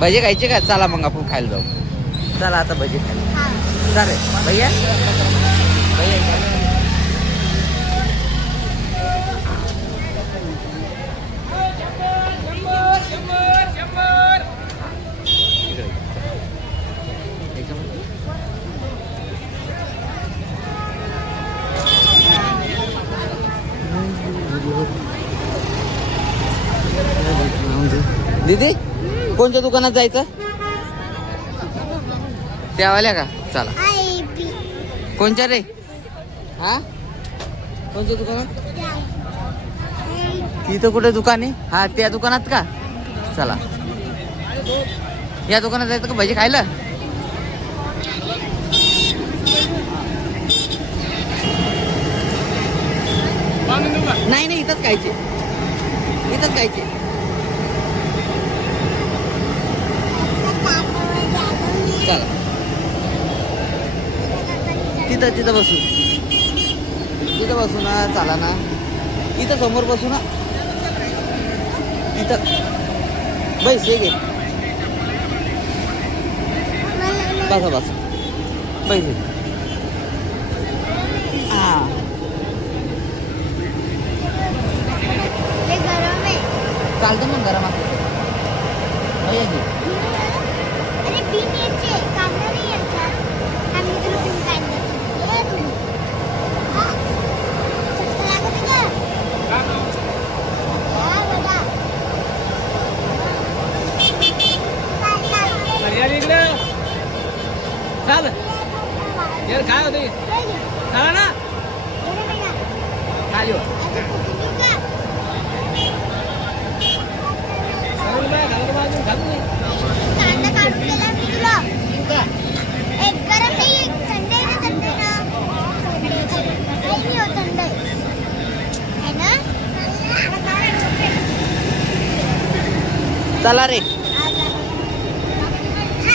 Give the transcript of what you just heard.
भजी खायचे का? चला मग आपण खायला जाऊ. चला आता भजी खायला. चालेल भैया. दीदी कोणत्या दुकानात जायचं? त्यावाल्या का? चला. कोणत्या रे? हा कोणत्या दुकानात? तिथं कुठे दुकान आहे? हा त्या दुकानात का? चला या दुकानात जायचं का भजी खायला? नाही नाही इथंच खायचे, इथंच खायचे. चला तिथं तिथं बसू, तिथं बसू ना. चला ना इथं समोर बसू ना. इथं बैस घे. बसा बसा बैस. हा चालतं मग गरम असं. यार काय होते चला ना खाली हो. चला रे.